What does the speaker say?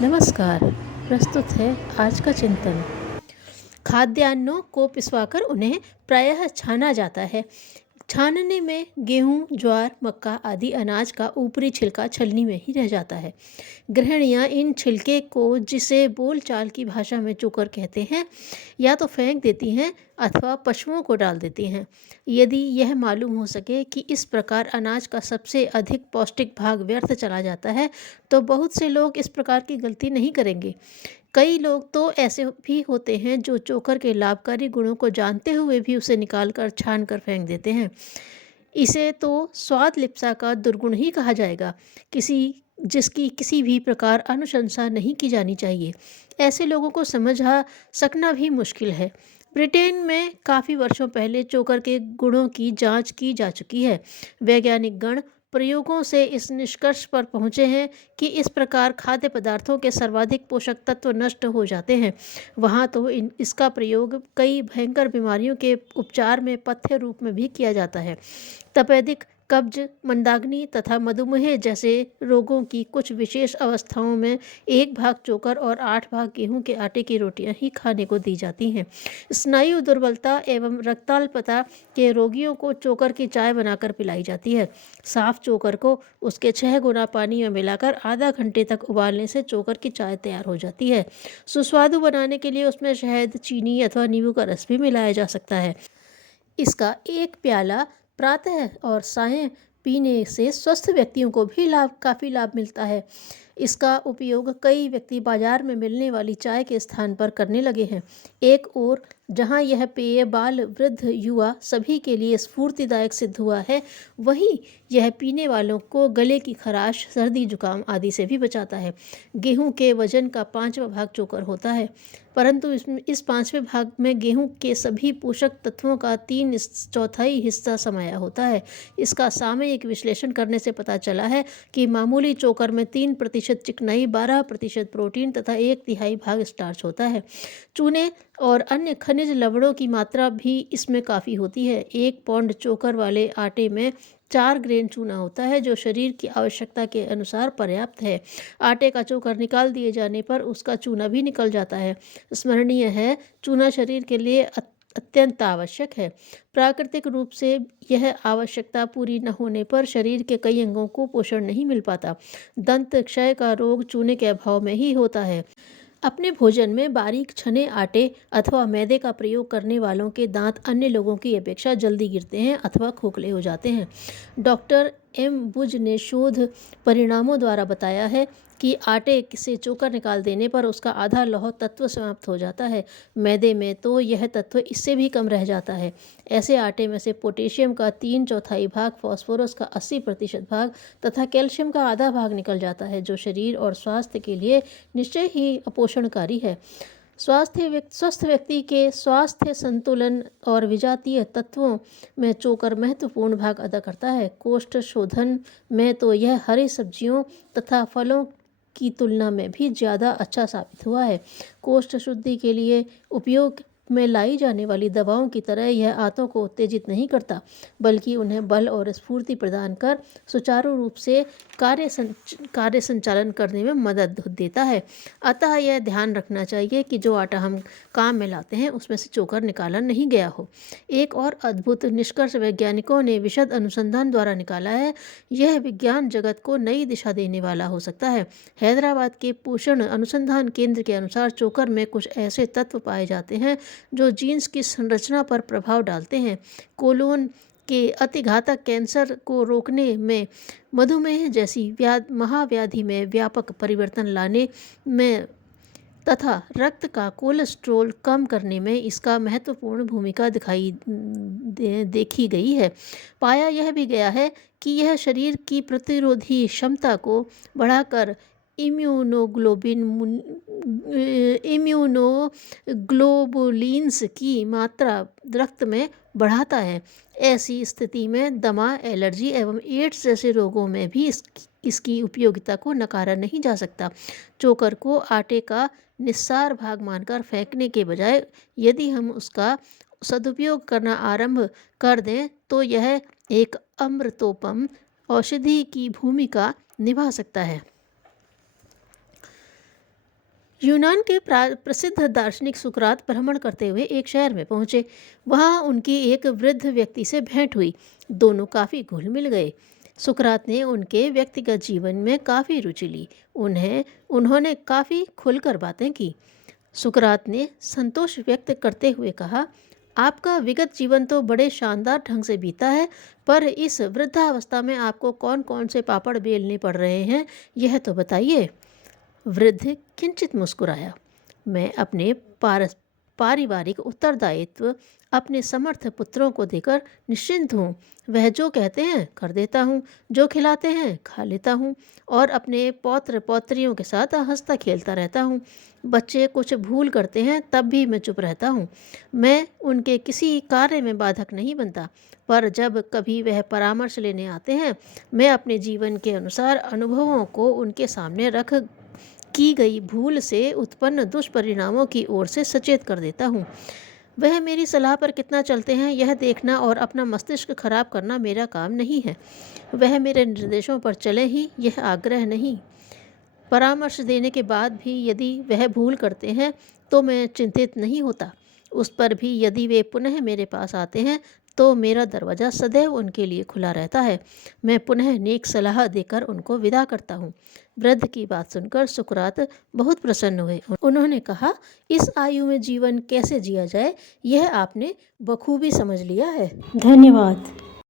नमस्कार। प्रस्तुत है आज का चिंतन। खाद्यान्नों को पिसवाकर उन्हें प्रायः छाना जाता है। छानने में गेहूं, ज्वार, मक्का आदि अनाज का ऊपरी छिलका छलनी में ही रह जाता है। गृहिणियां इन छिलके को, जिसे बोलचाल की भाषा में चोकर कहते हैं, या तो फेंक देती हैं अथवा पशुओं को डाल देती हैं। यदि यह मालूम हो सके कि इस प्रकार अनाज का सबसे अधिक पौष्टिक भाग व्यर्थ चला जाता है, तो बहुत से लोग इस प्रकार की गलती नहीं करेंगे। कई लोग तो ऐसे भी होते हैं जो चोकर के लाभकारी गुणों को जानते हुए भी उसे निकालकर छान कर फेंक देते हैं। इसे तो स्वाद लिप्सा का दुर्गुण ही कहा जाएगा, जिसकी किसी भी प्रकार अनुशंसा नहीं की जानी चाहिए। ऐसे लोगों को समझा सकना भी मुश्किल है। ब्रिटेन में काफ़ी वर्षों पहले चोकर के गुणों की जांच की जा चुकी है। वैज्ञानिक गण प्रयोगों से इस निष्कर्ष पर पहुँचे हैं कि इस प्रकार खाद्य पदार्थों के सर्वाधिक पोषक तत्व नष्ट हो जाते हैं। वहाँ तो इसका प्रयोग कई भयंकर बीमारियों के उपचार में पथ्य रूप में भी किया जाता है। तपेदिक, कब्ज, मंदाग्नि तथा मधुमेह जैसे रोगों की कुछ विशेष अवस्थाओं में 1 भाग चोकर और 8 भाग गेहूं के आटे की रोटियां ही खाने को दी जाती हैं। स्नायु दुर्बलता एवं रक्ताल्पता के रोगियों को चोकर की चाय बनाकर पिलाई जाती है। साफ चोकर को उसके 6 गुना पानी में मिलाकर आधा घंटे तक उबालने से चोकर की चाय तैयार हो जाती है। सुस्वादु बनाने के लिए उसमें शहद, चीनी अथवा नींबू का रस भी मिलाया जा सकता है। इसका 1 प्याला प्रातः और सायं पीने से स्वस्थ व्यक्तियों को भी काफ़ी लाभ मिलता है। इसका उपयोग कई व्यक्ति बाजार में मिलने वाली चाय के स्थान पर करने लगे हैं। एक ओर जहां यह पेय बाल, वृद्ध, युवा सभी के लिए स्फूर्तिदायक सिद्ध हुआ है, वहीं यह पीने वालों को गले की खराश, सर्दी, जुकाम आदि से भी बचाता है। गेहूं के वजन का 5वां भाग चोकर होता है, परंतु इस 5वें भाग में गेहूं के सभी पोषक तत्वों का 3/4 हिस्सा समाया होता है। इसका सामयिक विश्लेषण करने से पता चला है कि मामूली चोकर में 3% चिकनाई, 12% प्रोटीन तथा 1/3 भाग स्टार्च होता है। चूने और अन्य खनिज लवणों की मात्रा भी इसमें काफ़ी होती है। 1 पौंड चोकर वाले आटे में 4 ग्रेन चूना होता है, जो शरीर की आवश्यकता के अनुसार पर्याप्त है। आटे का चोकर निकाल दिए जाने पर उसका चूना भी निकल जाता है। स्मरणीय है, चूना शरीर के लिए अत्यंत आवश्यक है। प्राकृतिक रूप से यह आवश्यकता पूरी न होने पर शरीर के कई अंगों को पोषण नहीं मिल पाता। दंत क्षय का रोग चूने के अभाव में ही होता है। अपने भोजन में बारीक छने आटे अथवा मैदे का प्रयोग करने वालों के दांत अन्य लोगों की अपेक्षा जल्दी गिरते हैं अथवा खोखले हो जाते हैं। डॉक्टर एम बुज ने शोध परिणामों द्वारा बताया है कि आटे से चोकर निकाल देने पर उसका आधा लौह तत्व समाप्त हो जाता है। मैदे में तो यह तत्व इससे भी कम रह जाता है। ऐसे आटे में से पोटेशियम का 3/4 भाग, फास्फोरस का 80% भाग तथा कैल्शियम का आधा भाग निकल जाता है, जो शरीर और स्वास्थ्य के लिए निश्चय ही अपोषणकारी है। स्वस्थ व्यक्ति के स्वास्थ्य, संतुलन और विजातीय तत्वों में चोकर महत्वपूर्ण भाग अदा करता है। कोष्ठशोधन में तो यह हरी सब्जियों तथा फलों की तुलना में भी ज़्यादा अच्छा साबित हुआ है। कोष्ठ शुद्धि के लिए उपयोग में लाई जाने वाली दवाओं की तरह यह आंतों को उत्तेजित नहीं करता, बल्कि उन्हें बल और स्फूर्ति प्रदान कर सुचारू रूप से कार्य संचालन करने में मदद देता है। अतः यह ध्यान रखना चाहिए कि जो आटा हम काम में लाते हैं उसमें से चोकर निकाला नहीं गया हो। एक और अद्भुत निष्कर्ष वैज्ञानिकों ने विशद अनुसंधान द्वारा निकाला है। यह विज्ञान जगत को नई दिशा देने वाला हो सकता है। हैदराबाद के पोषण अनुसंधान केंद्र के अनुसार चोकर में कुछ ऐसे तत्व पाए जाते हैं जो जीन्स की संरचना पर प्रभाव डालते हैं। कोलोन के अतिघातक कैंसर को रोकने में, मधुमेह जैसी महाव्याधि में व्यापक परिवर्तन लाने में तथा रक्त का कोलेस्ट्रॉल कम करने में इसका महत्वपूर्ण भूमिका देखी गई है। पाया यह भी गया है कि यह शरीर की प्रतिरोधी क्षमता को बढ़ाकर इम्यूनोग्लोबुलिन्स की मात्रा रक्त में बढ़ाता है। ऐसी स्थिति में दमा, एलर्जी एवं एड्स जैसे रोगों में भी इसकी उपयोगिता को नकारा नहीं जा सकता। चोकर को आटे का निस्सार भाग मानकर फेंकने के बजाय यदि हम उसका सदुपयोग करना आरंभ कर दें तो यह एक अमृतोपम औषधि की भूमिका निभा सकता है। यूनान के प्रसिद्ध दार्शनिक सुकरात भ्रमण करते हुए एक शहर में पहुंचे। वहां उनकी एक वृद्ध व्यक्ति से भेंट हुई। दोनों काफ़ी घुल मिल गए। सुकरात ने उनके व्यक्तिगत जीवन में काफ़ी रुचि ली। उन्होंने काफ़ी खुलकर बातें की। सुकरात ने संतोष व्यक्त करते हुए कहा, आपका विगत जीवन तो बड़े शानदार ढंग से बीता है, पर इस वृद्धावस्था में आपको कौन कौन से पापड़ बेलने पड़ रहे हैं, यह तो बताइए। वृद्ध किंचित मुस्कुराया। मैं अपने पारिवारिक उत्तरदायित्व अपने समर्थ पुत्रों को देकर निश्चिंत हूँ। वह जो कहते हैं कर देता हूँ, जो खिलाते हैं खा लेता हूँ और अपने पौत्र पौत्रियों के साथ हंसता खेलता रहता हूँ। बच्चे कुछ भूल करते हैं तब भी मैं चुप रहता हूँ। मैं उनके किसी कार्य में बाधक नहीं बनता, पर जब कभी वह परामर्श लेने आते हैं, मैं अपने जीवन के अनुसार अनुभवों को उनके सामने रख की गई भूल से उत्पन्न दुष्परिणामों की ओर से सचेत कर देता हूँ। वह मेरी सलाह पर कितना चलते हैं यह देखना और अपना मस्तिष्क खराब करना मेरा काम नहीं है। वह मेरे निर्देशों पर चले ही, यह आग्रह नहीं। परामर्श देने के बाद भी यदि वह भूल करते हैं तो मैं चिंतित नहीं होता। उस पर भी यदि वे पुनः मेरे पास आते हैं तो मेरा दरवाज़ा सदैव उनके लिए खुला रहता है। मैं पुनः नेक सलाह देकर उनको विदा करता हूँ। वृद्ध की बात सुनकर सुकरात बहुत प्रसन्न हुए। उन्होंने कहा, इस आयु में जीवन कैसे जिया जाए यह आपने बखूबी समझ लिया है। धन्यवाद।